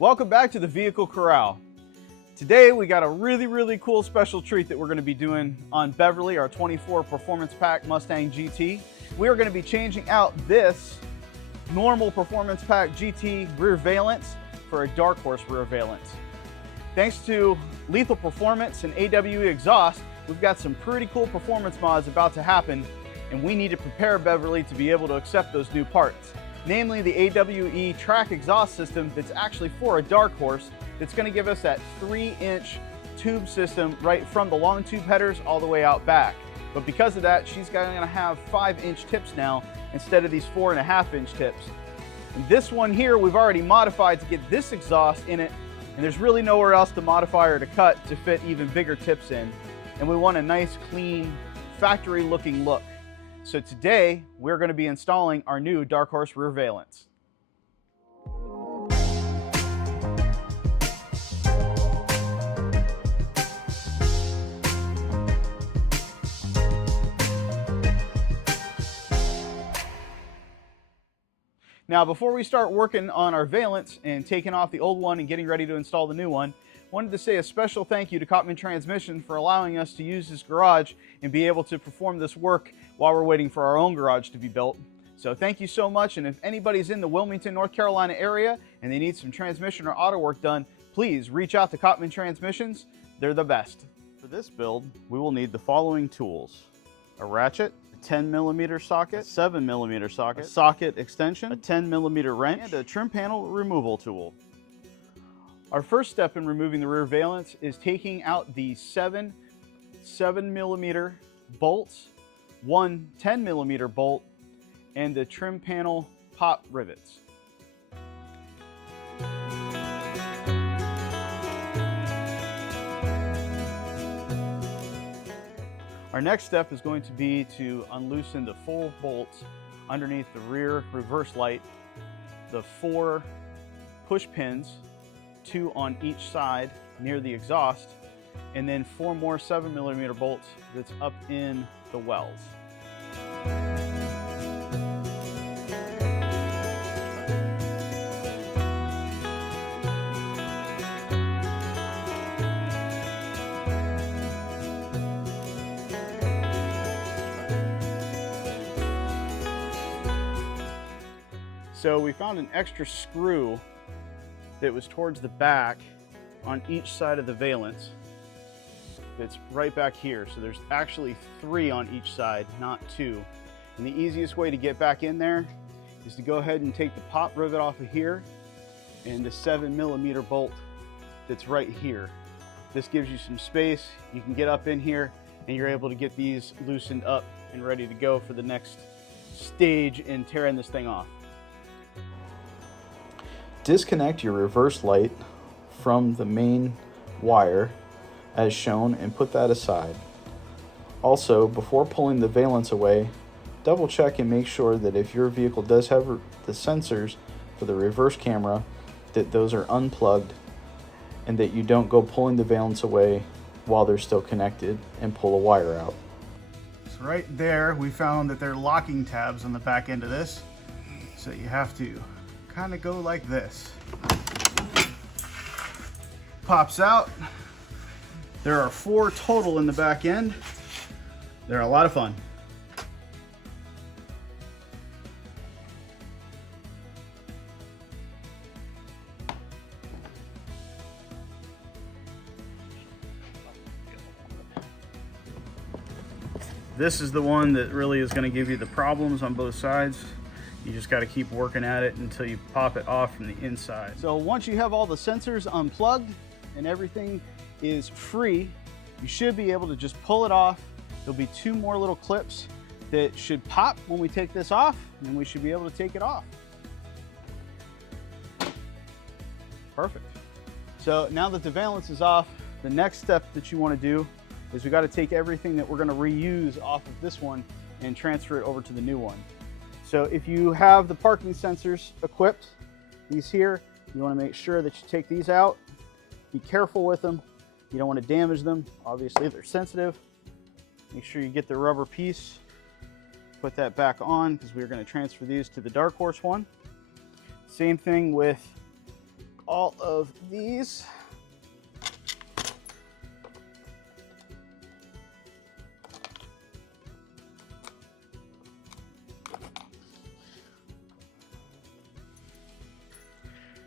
Welcome back to the Vehicle Corral. Today we got a really cool special treat that we're going to be doing on Beverly, our 24 Performance Pack Mustang GT. We are going to be changing out this normal Performance Pack GT rear valance for a Darkhorse rear valance. Thanks to Lethal Performance and AWE exhaust, we've got some pretty cool performance mods about to happen, and we need to prepare Beverly to be able to accept those new parts. Namely the AWE track exhaust system that's actually for a Darkhorse, that's going to give us that 3-inch tube system right from the long tube headers all the way out back. But because of that, she's going to have 5-inch tips now instead of these 4.5-inch tips. And this one here we've already modified to get this exhaust in it, and there's really nowhere else to modify or to cut to fit even bigger tips in. And we want a nice, clean, factory-looking look. So today, we're going to be installing our new Darkhorse Rear Valance. Now, before we start working on our valance and taking off the old one and getting ready to install the new one, I wanted to say a special thank you to Cottman Transmission for allowing us to use this garage and be able to perform this work while we're waiting for our own garage to be built. So thank you so much, and if anybody's in the Wilmington, North Carolina area and they need some transmission or auto work done, please reach out to Cottman Transmissions. They're the best. For this build, we will need the following tools: a ratchet, a 10mm socket, a 7mm socket, a socket extension, a 10mm wrench, and a trim panel removal tool. Our first step in removing the rear valance is taking out the 7mm bolts, one 10mm bolt, and the trim panel pop rivets. Our next step is going to be to unloosen the 4 bolts underneath the rear reverse light, the 4 push pins, 2 on each side near the exhaust, and then 4 more 7mm bolts that's up in the wells. So we found an extra screw that was towards the back on each side of the valance. It's right back here. So there's actually 3 on each side, not 2. And the easiest way to get back in there is to go ahead and take the pop rivet off of here and the 7mm bolt that's right here. This gives you some space. You can get up in here and you're able to get these loosened up and ready to go for the next stage in tearing this thing off. Disconnect your reverse light from the main wire as shown and put that aside. Also, before pulling the valance away, double check and make sure that if your vehicle does have the sensors for the reverse camera, that those are unplugged and that you don't go pulling the valance away while they're still connected and pull a wire out. So right there, we found that there are locking tabs on the back end of this. So you have to kind of go like this. Pops out. There are 4 total in the back end. They're a lot of fun. This is the one that really is going to give you the problems on both sides. You just got to keep working at it until you pop it off from the inside. So once you have all the sensors unplugged and everything is free, you should be able to just pull it off. There'll be 2 more little clips that should pop when we take this off, and we should be able to take it off. Perfect. So now that the valance is off, the next step that you want to do is we got to take everything that we're going to reuse off of this one and transfer it over to the new one. So if you have the parking sensors equipped, these here, you want to make sure that you take these out. Be careful with them. You don't want to damage them. Obviously, they're sensitive. Make sure you get the rubber piece. Put that back on because we're going to transfer these to the Darkhorse one. Same thing with all of these.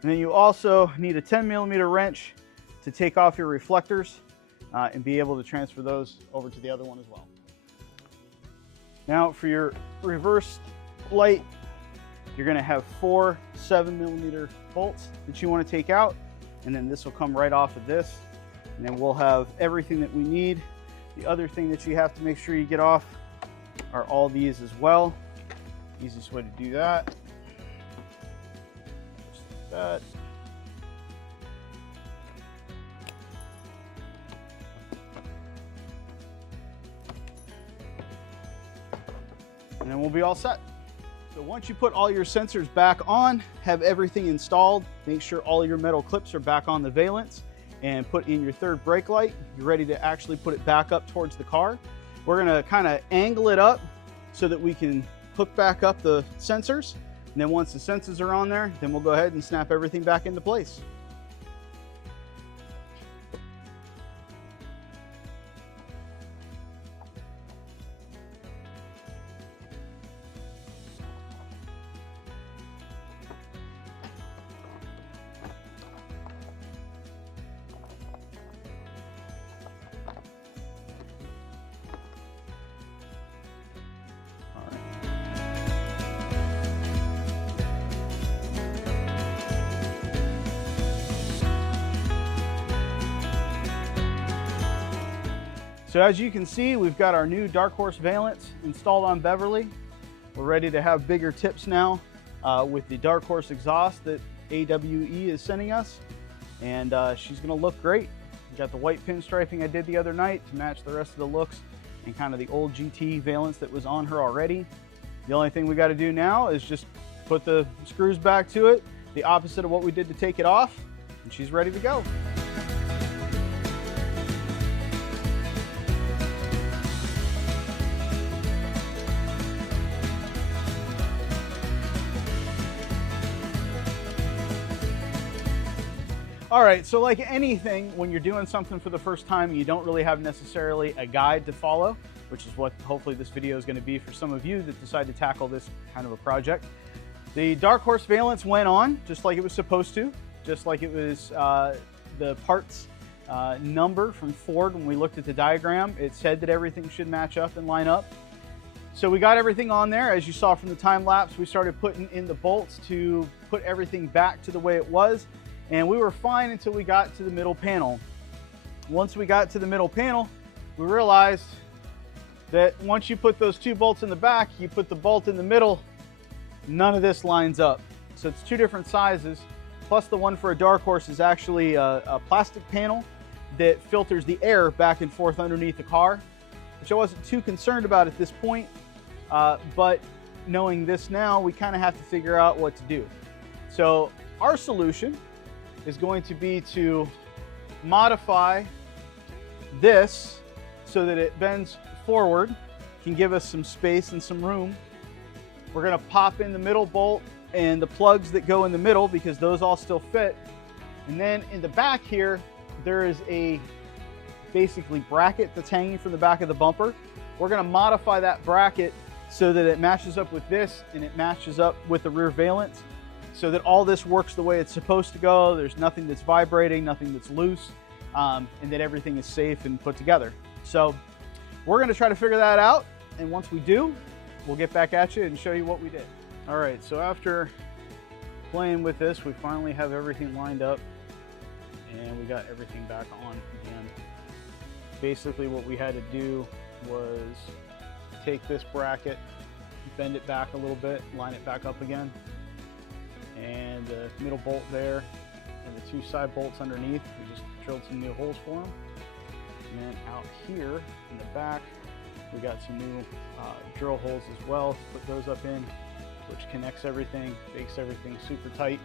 And then you also need a 10mm wrench to take off your reflectors and be able to transfer those over to the other one as well. Now for your reverse light, you're going to have 4 7mm bolts that you want to take out, and then this will come right off of this, and then we'll have everything that we need. The other thing that you have to make sure you get off are all these as well. Easiest way to do that. That. And then we'll be all set. So once you put all your sensors back on, have everything installed, make sure all your metal clips are back on the valance, and put in your third brake light, you're ready to actually put it back up towards the car. We're gonna kind of angle it up so that we can hook back up the sensors. And then once the sensors are on there, then we'll go ahead and snap everything back into place. So as you can see, we've got our new Darkhorse Valance installed on Beverly. We're ready to have bigger tips now with the Darkhorse exhaust that AWE is sending us. And she's gonna look great. We got the white pinstriping I did the other night to match the rest of the looks and kind of the old GT Valance that was on her already. The only thing we gotta do now is just put the screws back to it, the opposite of what we did to take it off, and she's ready to go. All right, so like anything, when you're doing something for the first time, you don't really have necessarily a guide to follow, which is what hopefully this video is going to be for some of you that decide to tackle this kind of a project. The Darkhorse Valance went on just like it was supposed to, just like it was the parts number from Ford. When we looked at the diagram, it said that everything should match up and line up. So we got everything on there. As you saw from the time lapse, we started putting in the bolts to put everything back to the way it was. And we were fine until we got to the middle panel. Once we got to the middle panel, we realized that once you put those 2 bolts in the back, you put the bolt in the middle, none of this lines up. So it's 2 different sizes, plus the one for a Darkhorse is actually a plastic panel that filters the air back and forth underneath the car, which I wasn't too concerned about at this point, but knowing this now, we kind of have to figure out what to do. So our solution is going to be to modify this so that it bends forward, can give us some space and some room. We're gonna pop in the middle bolt and the plugs that go in the middle because those all still fit. And then in the back here, there is a basically bracket that's hanging from the back of the bumper. We're gonna modify that bracket so that it matches up with this and it matches up with the rear valance, so that all this works the way it's supposed to go. There's nothing that's vibrating, nothing that's loose, and that everything is safe and put together. So we're gonna try to figure that out, and once we do, we'll get back at you and show you what we did. All right, so after playing with this, we finally have everything lined up, and we got everything back on again. Basically what we had to do was take this bracket, bend it back a little bit, line it back up again, and the middle bolt there and the 2 side bolts underneath, we just drilled some new holes for them. And then out here in the back, we got some new drill holes as well. Put those up in, which connects everything, makes everything super tight,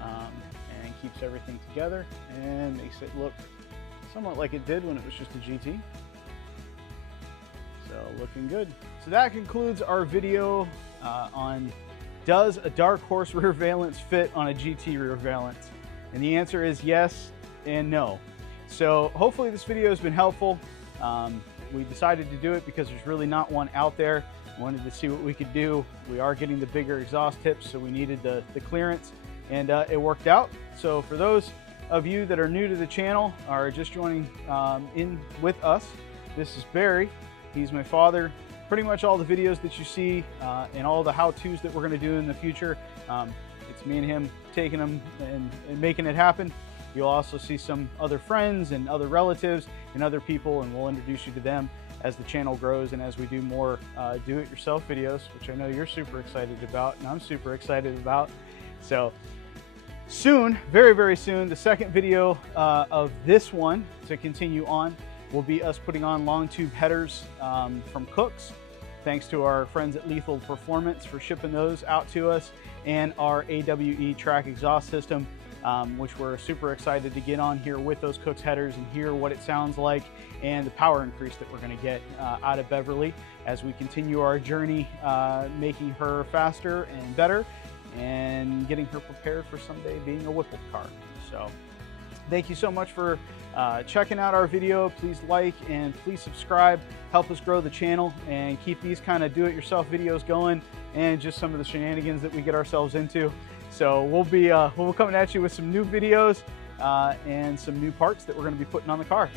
and keeps everything together and makes it look somewhat like it did when it was just a GT. So looking good. So that concludes our video on does a Darkhorse rear valance fit on a GT rear valance? And the answer is yes and no. So hopefully this video has been helpful. We decided to do it because there's really not one out there. Wanted to see what we could do. We are getting the bigger exhaust tips, so we needed the clearance, and it worked out. So for those of you that are new to the channel, are just joining in with us, this is Barry. He's my father. Pretty much all the videos that you see and all the how-tos that we're going to do in the future, it's me and him taking them and making it happen. You'll also see some other friends and other relatives and other people, and we'll introduce you to them as the channel grows and as we do more do-it-yourself videos, which I know you're super excited about and I'm super excited about. So soon, very, very soon, the second video of this one to continue on will be us putting on long tube headers from Cooks. Thanks to our friends at Lethal Performance for shipping those out to us, and our AWE track exhaust system, which we're super excited to get on here with those Cooks headers and hear what it sounds like and the power increase that we're going to get out of Beverly as we continue our journey, making her faster and better and getting her prepared for someday being a Whipple car. So thank you so much for checking out our video. Please like and please subscribe. Help us grow the channel and keep these kind of do-it-yourself videos going and just some of the shenanigans that we get ourselves into. So we'll be coming at you with some new videos and some new parts that we're going to be putting on the car.